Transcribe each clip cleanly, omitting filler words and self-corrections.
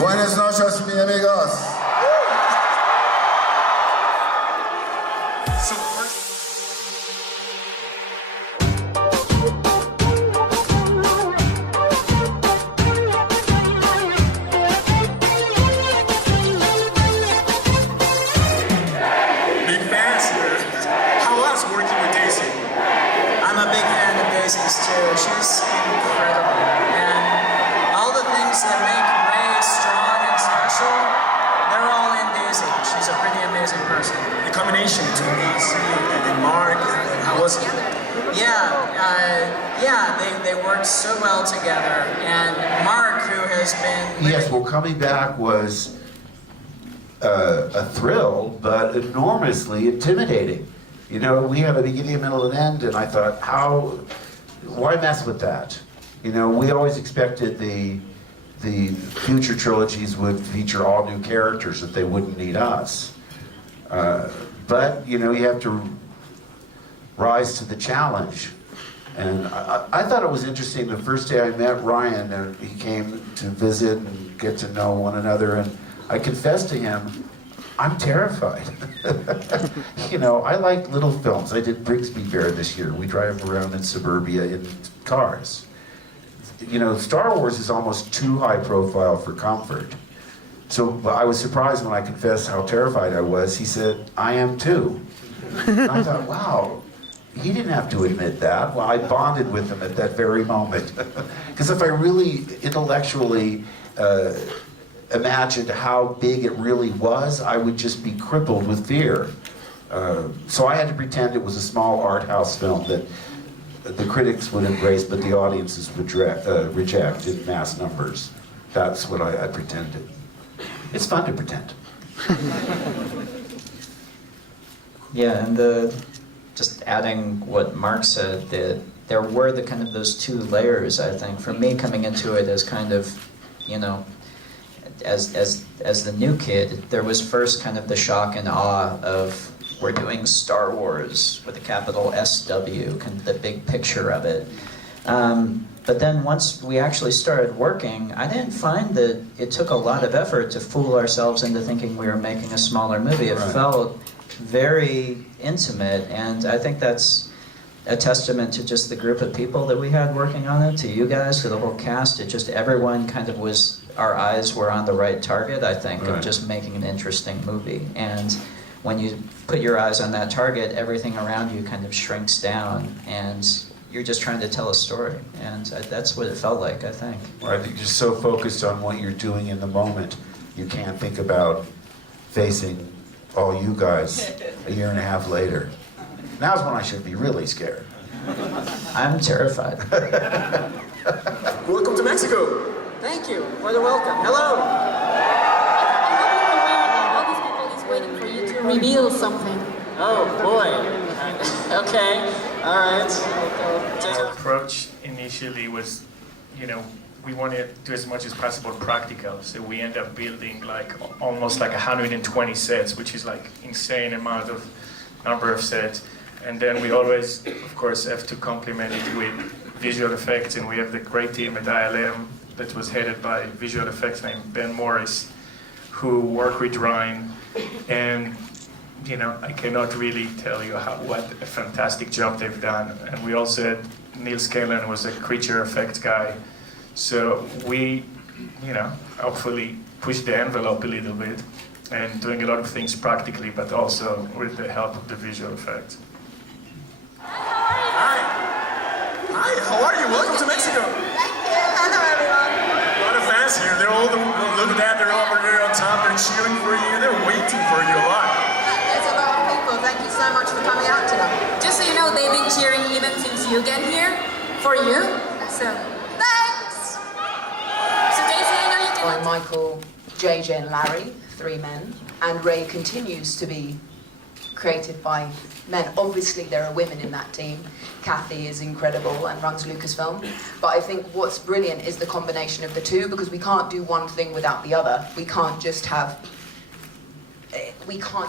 Buenas noches, mi amigos. Big fans here. How was working with Daisy? I'm a big fan of Daisy's too. She's incredible. And all the things that make Ray strong and special, they're all in Daisy. She's a pretty amazing person. The combination between Daisy and Mark, how was it? They worked so well together. And Mark, who has been... Yes, well, coming back was a thrill, but enormously intimidating. You know, we have a beginning, a middle, and end, and I thought, why mess with that? You know, we always expected the future trilogies would feature all new characters, that they wouldn't need us. But, you know, you have to rise to the challenge. And I thought it was interesting, the first day I met Rian, and he came to visit and get to know one another, and I confessed to him, I'm terrified. You know, I like little films. I did Brigsby Bear this year. We drive around in suburbia in cars. You know, Star Wars is almost too high profile for comfort. So I was surprised when I confessed how terrified I was. He said, I am too. And I thought, wow, he didn't have to admit that. Well, I bonded with him at that very moment. Because if I really intellectually imagined how big it really was, I would just be crippled with fear. So I had to pretend it was a small art house film that the critics would embrace, but the audiences would reject in mass numbers. That's what I pretended. It's fun to pretend. Yeah, and just adding what Mark said, that there were the kind of those two layers, I think. For me, coming into it as kind of, you know, as the new kid, there was first kind of the shock and awe of, we're doing Star Wars with a capital SW, kind of the big picture of it. But then once we actually started working, I didn't find that it took a lot of effort to fool ourselves into thinking we were making a smaller movie. It felt very intimate, and I think that's a testament to just the group of people that we had working on it, to you guys, to the whole cast. It just, everyone kind of was, our eyes were on the right target, I think, of just making an interesting movie. And when you put your eyes on that target, everything around you kind of shrinks down, and you're just trying to tell a story. And that's what it felt like, I think. I think you're so focused on what you're doing in the moment, you can't think about facing all you guys a year and a half later. Now's when I should be really scared. I'm terrified. Welcome to Mexico. Thank you for the welcome. Hello. All these people is waiting for you to reveal something. Oh, boy. Okay. All right. Our approach initially was, you know, we wanted to do as much as possible practical, so we end up building like almost like 120 sets, which is like insane amount of number of sets. And then we always, of course, have to complement it with visual effects, and we have the great team at ILM that was headed by visual effects named Ben Morris, who worked with Rian, and you know, I cannot really tell you what a fantastic job they've done. And we also had Neil Scanlon was a creature effects guy. So we, you know, hopefully pushed the envelope a little bit and doing a lot of things practically, but also with the help of the visual effects. Hi, how are you? Welcome to Mexico. Hello, everyone. A lot of fans here. They're all, look at that, they're over there on top. They're cheering for you. They're waiting for you a lot. There's a lot of people. Thank you so much for coming out tonight. Just so you know, they've been cheering even since you get here for you. So, thanks. So, Daisy, I know you did. By Michael, JJ, and Larry, 3 men, and Ray continues to be created by men. Obviously, there are women in that team. Kathy is incredible and runs Lucasfilm. But I think what's brilliant is the combination of the two, because we can't do one thing without the other. We can't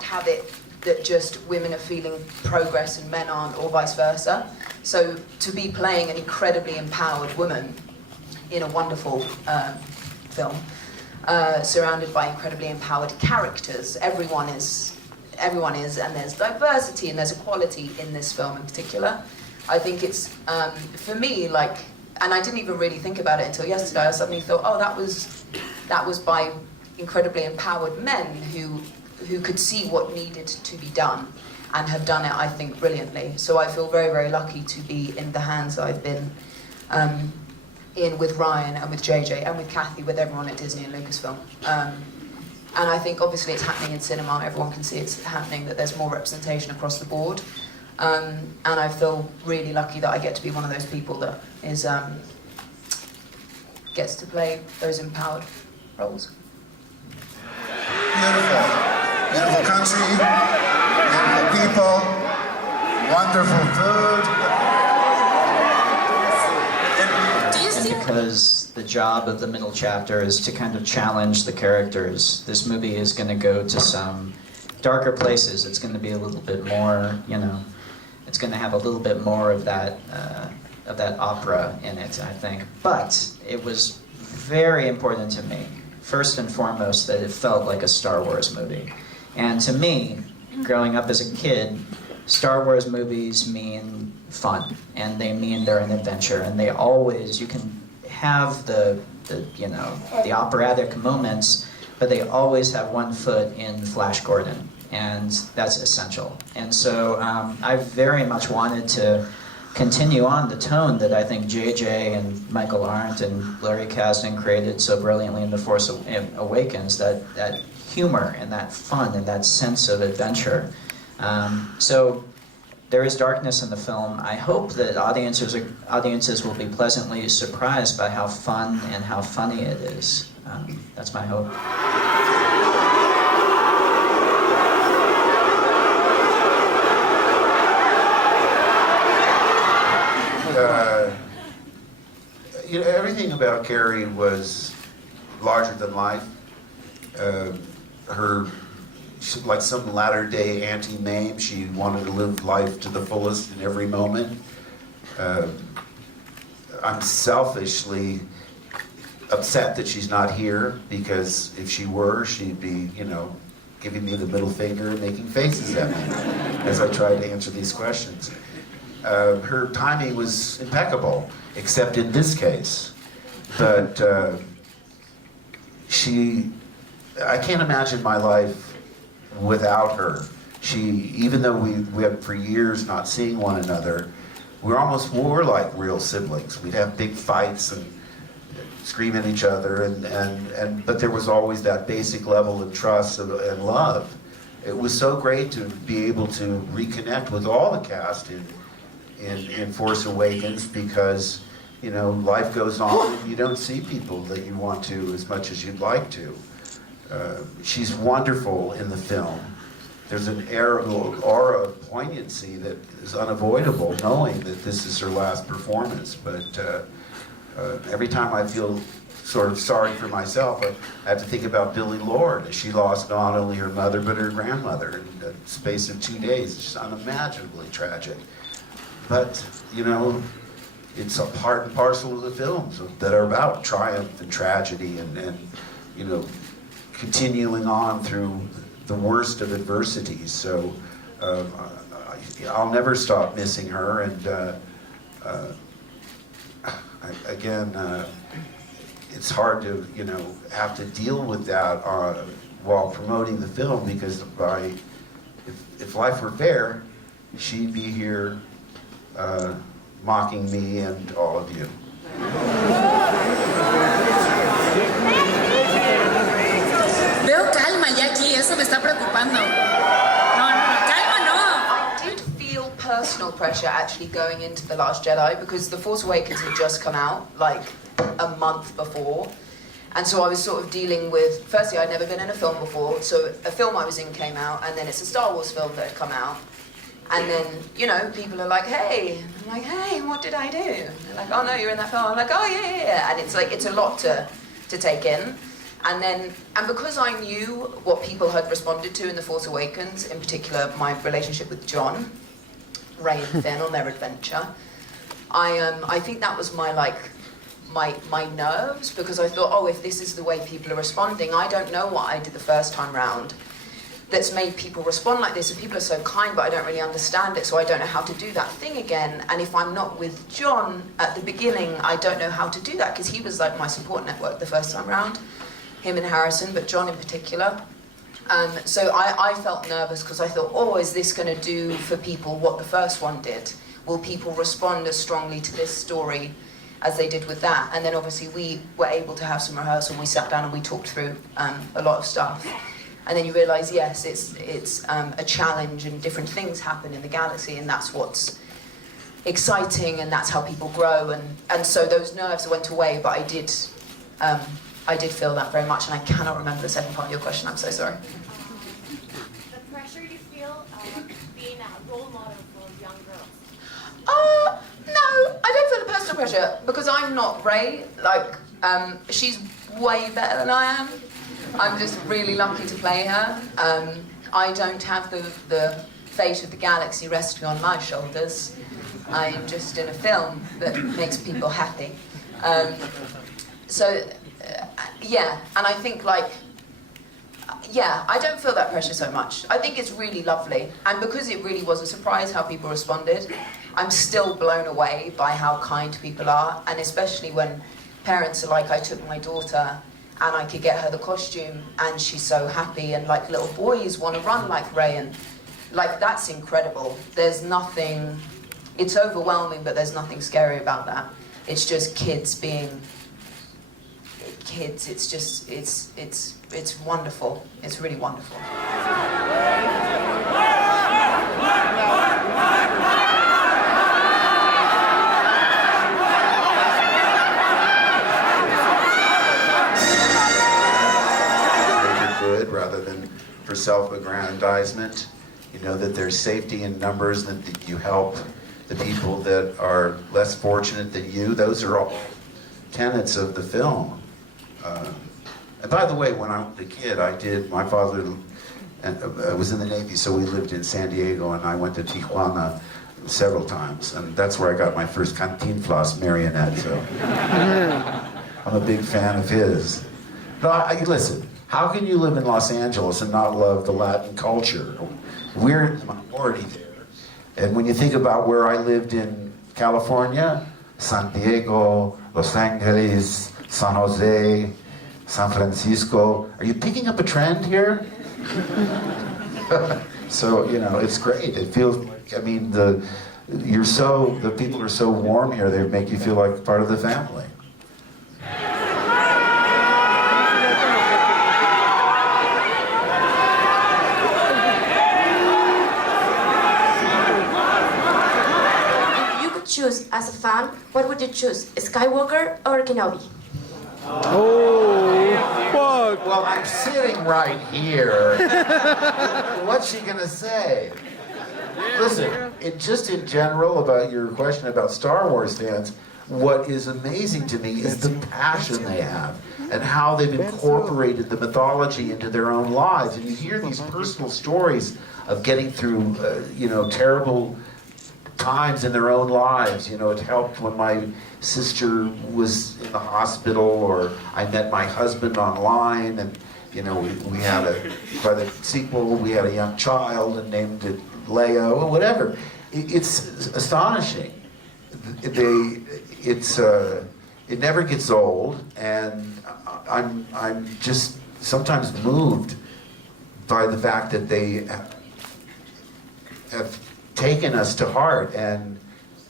have it that just women are feeling progress and men aren't, or vice versa. So to be playing an incredibly empowered woman in a wonderful film, surrounded by incredibly empowered characters. Everyone is, and there's diversity and there's equality in this film in particular. I think it's, for me, like, and I didn't even really think about it until yesterday. I suddenly thought, oh, that was by incredibly empowered men who could see what needed to be done and have done it, I think, brilliantly. So I feel very, very lucky to be in the hands I've been in with Rian and with JJ and with Kathy, with everyone at Disney and Lucasfilm. And I think obviously it's happening in cinema, everyone can see it's happening, that there's more representation across the board. And I feel really lucky that I get to be one of those people that is gets to play those empowered roles. Beautiful. Beautiful country, beautiful people, wonderful food. And because the job of the middle chapter is to kind of challenge the characters, this movie is going to go to some darker places. It's going to be a little bit more, you know, it's going to have a little bit more of that opera in it, I think. But it was very important to me, first and foremost, that it felt like a Star Wars movie. And to me, growing up as a kid, Star Wars movies mean fun, and they mean they're an adventure, and they always, you can have the operatic moments, but they always have one foot in Flash Gordon, and that's essential. And so I very much wanted to continue on the tone that I think JJ and Michael Arndt and Larry Kasdan created so brilliantly in The Force Awakens, that humor and that fun and that sense of adventure. So there is darkness in the film. I hope that audiences will be pleasantly surprised by how fun and how funny it is. That's my hope. Everything about Carrie was larger than life. Like some latter-day Auntie Mame, she wanted to live life to the fullest in every moment. I'm selfishly upset that she's not here, because if she were, she'd be, giving me the middle finger and making faces at me as I tried to answer these questions. Her timing was impeccable, except in this case. But I can't imagine my life without her. Even though we had for years not seeing one another, we were like real siblings. We'd have big fights and scream at each other, but there was always that basic level of trust and love. It was so great to be able to reconnect with all the cast in Force Awakens, because life goes on and you don't see people that you want to as much as you'd like to. She's wonderful in the film. There's an aura of poignancy that is unavoidable, knowing that this is her last performance. But every time I feel sort of sorry for myself, I have to think about Billie Lourd, as she lost not only her mother but her grandmother in the space of 2 days. It's just unimaginably tragic. But, it's a part and parcel of the films that are about triumph and tragedy and continuing on through the worst of adversities. So I'll never stop missing her, and again, it's hard to have to deal with that while promoting the film, because if life were fair, she'd be here mocking me and all of you. Veo calma ya aquí, eso me está preocupando. No, calma no. I did feel personal pressure actually going into The Last Jedi, because The Force Awakens had just come out like a month before. And so I was sort of dealing with, firstly, I'd never been in a film before, so a film I was in came out, and then it's a Star Wars film that had come out. And then, people are like, hey. I'm like, hey, what did I do? And they're like, oh no, you're in that film. I'm like, oh yeah. And it's like, it's a lot to take in. And because I knew what people had responded to in The Force Awakens, in particular my relationship with John, Rey and Finn on their adventure, I think that was my my nerves, because I thought, oh, if this is the way people are responding, I don't know what I did the first time round that's made people respond like this, and people are so kind, but I don't really understand it, so I don't know how to do that thing again. And if I'm not with John at the beginning, I don't know how to do that, because he was like my support network the first time round, him and Harrison, but John in particular. So I felt nervous, because I thought, oh, is this going to do for people what the first one did? Will people respond as strongly to this story as they did with that? And then obviously we were able to have some rehearsal, we sat down and we talked through a lot of stuff. And then you realise, yes, it's a challenge, and different things happen in the galaxy, and that's what's exciting, and that's how people grow. And so those nerves went away, but I did feel that very much, and I cannot remember the second part of your question. I'm so sorry. The pressure you feel being a role model for young girls? No, I don't feel the personal pressure, because I'm not Ray. Like, she's way better than I am. I'm just really lucky to play her. I don't have the fate of the galaxy resting on my shoulders. I'm just in a film that makes people happy. Yeah, and I think I don't feel that pressure so much. I think it's really lovely. And because it really was a surprise how people responded, I'm still blown away by how kind people are. And especially when parents are like, I took my daughter and I could get her the costume and she's so happy, and like little boys want to run like Ray, and like that's incredible. There's nothing, it's overwhelming, but there's nothing scary about that. It's just kids being kids. It's just, it's wonderful. It's really wonderful. Good rather than for self-aggrandizement. You know that there's safety in numbers, that you help the people that are less fortunate than you. Those are all tenets of the film. And by the way, when I was a kid, my father was in the Navy, so we lived in San Diego, and I went to Tijuana several times, and that's where I got my first Cantinflas marionette, so I'm a big fan of his. No, listen, how can you live in Los Angeles and not love the Latin culture? We're the minority there. And when you think about where I lived in California, San Diego, Los Angeles, San Jose, San Francisco, are you picking up a trend here? So, you know, it's great. It feels like, I mean, the people are so warm here, they make you feel like part of the family. Choose as a fan, what would you choose, Skywalker or Kenobi? Oh, fuck. Well, I'm sitting right here. What's she gonna say? Listen, just in general about your question about Star Wars fans, what is amazing to me is the passion they have and how they've incorporated the mythology into their own lives. And you hear these personal stories of getting through, terrible times in their own lives. You know, it helped when my sister was in the hospital, or I met my husband online, and we had by the sequel we had a young child and named it Leo or whatever. It's astonishing. It never gets old, and I'm just sometimes moved by the fact that they have taken us to heart, and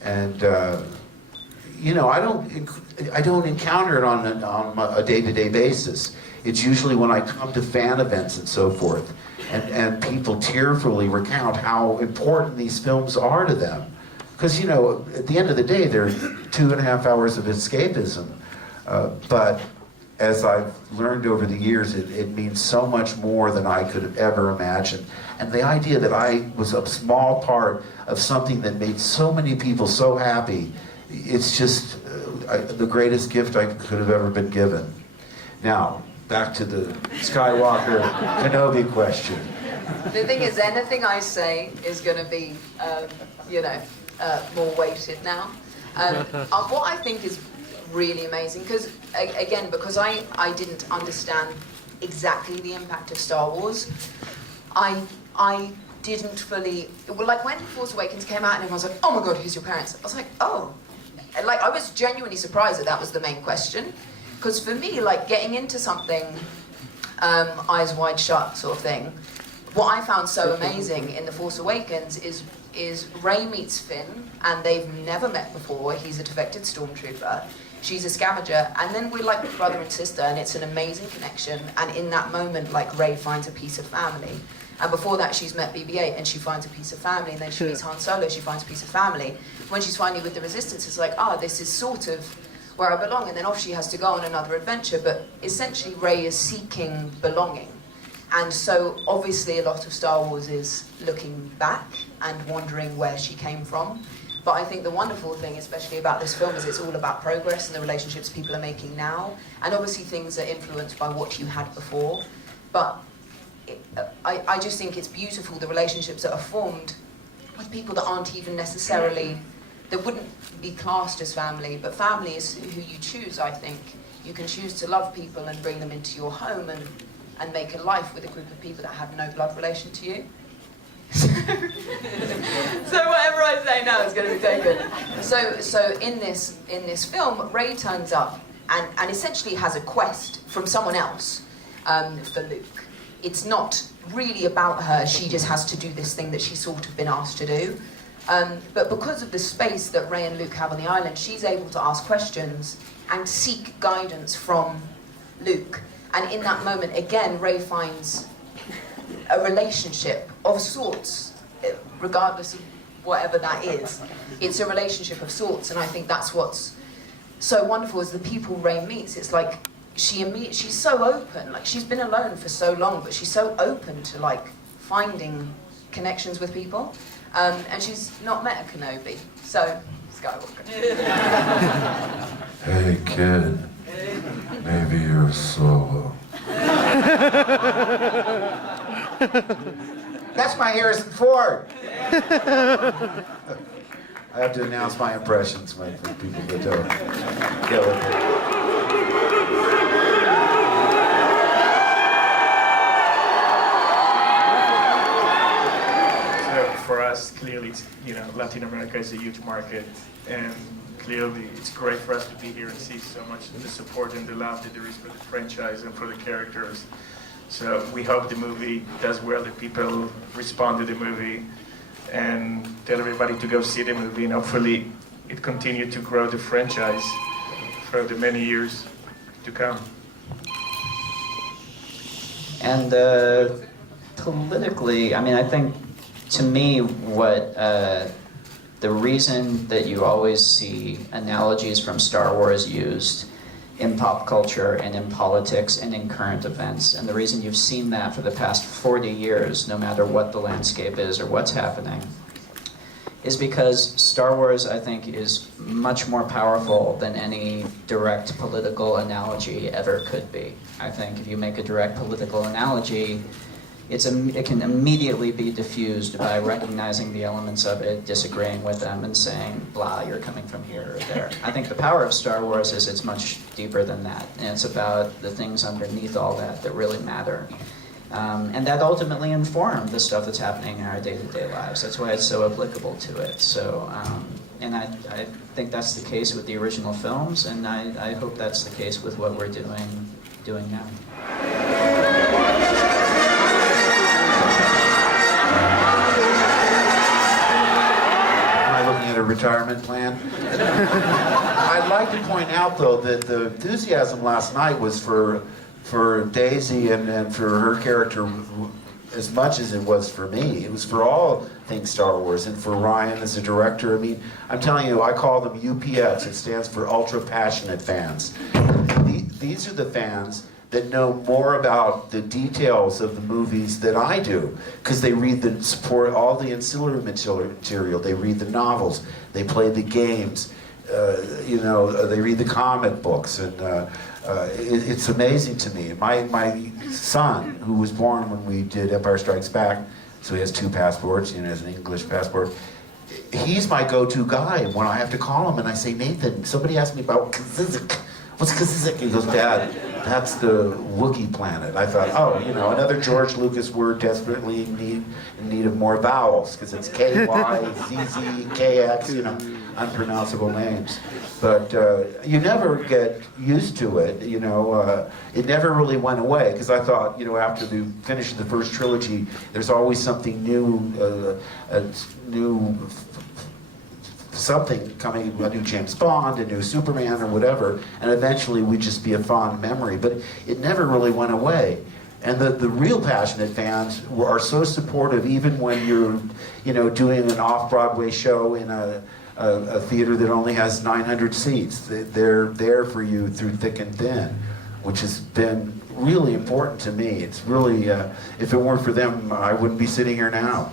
I don't encounter it on a day-to-day basis. It's usually when I come to fan events and so forth, and people tearfully recount how important these films are to them. Because, at the end of the day, they're 2.5 hours of escapism. But as I've learned over the years, it means so much more than I could have ever imagined. And the idea that I was a small part of something that made so many people so happy, it's just the greatest gift I could have ever been given. Now, back to the Skywalker Kenobi question. The thing is, anything I say is going to be, more weighted now. What I think is really amazing because again, because I didn't understand exactly the impact of Star Wars. I didn't fully, well, like when Force Awakens came out and everyone was like, oh my god, who's your parents? I was like, oh. And like I was genuinely surprised that was the main question. Because for me, like getting into something eyes wide shut sort of thing, what I found so amazing in The Force Awakens is Rey meets Finn and they've never met before. He's a defected stormtrooper. She's a scavenger, and then we're like brother and sister, and it's an amazing connection. And in that moment, like Rey finds a piece of family. And before that, she's met BB-8, and she finds a piece of family. And then she meets Han Solo, she finds a piece of family. When she's finally with the Resistance, it's like, this is sort of where I belong. And then off she has to go on another adventure. But essentially, Rey is seeking belonging. And so, obviously, a lot of Star Wars is looking back and wondering where she came from. But I think the wonderful thing, especially about this film, is it's all about progress and the relationships people are making now. And obviously things are influenced by what you had before. But I just think it's beautiful, the relationships that are formed with people that aren't even necessarily, that wouldn't be classed as family. But family is who you choose, I think. You can choose to love people and bring them into your home and make a life with a group of people that have no blood relation to you. So whatever I say now is going to be taken. So in this film, Rey turns up and essentially has a quest from someone else for Luke. It's not really about her. She just has to do this thing that she's sort of been asked to do. But because of the space that Rey and Luke have on the island, she's able to ask questions and seek guidance from Luke. And in that moment, again, Rey finds a relationship of sorts, regardless of whatever that is. It's a relationship of sorts, and I think that's what's so wonderful is the people Rey meets. It's like she's so open, like she's been alone for so long, but she's so open to like finding connections with people, and she's not met a Kenobi, so Skywalker. Hey kid, maybe you're solo. That's my Harrison Ford. I have to announce my impressions for people that don't get with it. So for us, clearly, Latin America is a huge market, and clearly it's great for us to be here and see so much of the support and the love that there is for the franchise and for the characters. So we hope the movie does well, that people respond to the movie, and tell everybody to go see the movie, and hopefully it continue to grow the franchise for the many years to come. And politically, I mean, I think to me what the reason that you always see analogies from Star Wars used in pop culture and in politics and in current events, and the reason you've seen that for the past 40 years, no matter what the landscape is or what's happening, is because Star Wars, I think, is much more powerful than any direct political analogy ever could be. I think if you make a direct political analogy, it can immediately be diffused by recognizing the elements of it, disagreeing with them, and saying, blah, you're coming from here or there. I think the power of Star Wars is it's much deeper than that, and it's about the things underneath all that that really matter. And that ultimately inform the stuff that's happening in our day-to-day lives. That's why it's so applicable to it. So, and I think that's the case with the original films, and I hope that's the case with what we're doing now. At a retirement plan. I'd like to point out, though, that the enthusiasm last night was for Daisy and for her character as much as it was for me. It was for all things Star Wars, and for Rian as a director. I mean, I'm telling you, I call them UPFs. It stands for Ultra Passionate Fans. These are the fans that know more about the details of the movies than I do, because they read all the ancillary material, they read the novels, they play the games, they read the comic books, and it's amazing to me. My son, who was born when we did Empire Strikes Back, so he has 2 passports, he has an English passport, he's my go-to guy when I have to call him and I say, Nathan, somebody asked me about Kazizik. What's Kazizik? He goes, Dad, that's the Wookiee planet. I thought, oh, you know, another George Lucas word desperately in need of more vowels, because it's KY, ZZ, KX, you know, unpronounceable names. But you never get used to it, you know. It never really went away, because I thought, you know, after the finish of the first trilogy, there's always something new, something coming, a new James Bond, a new Superman or whatever, and eventually we'd just be a fond memory. But it never really went away. And the real passionate fans are so supportive, even when you're, you know, doing an off-Broadway show in a theater that only has 900 seats. They're there for you through thick and thin, which has been really important to me. It's really, if it weren't for them, I wouldn't be sitting here now.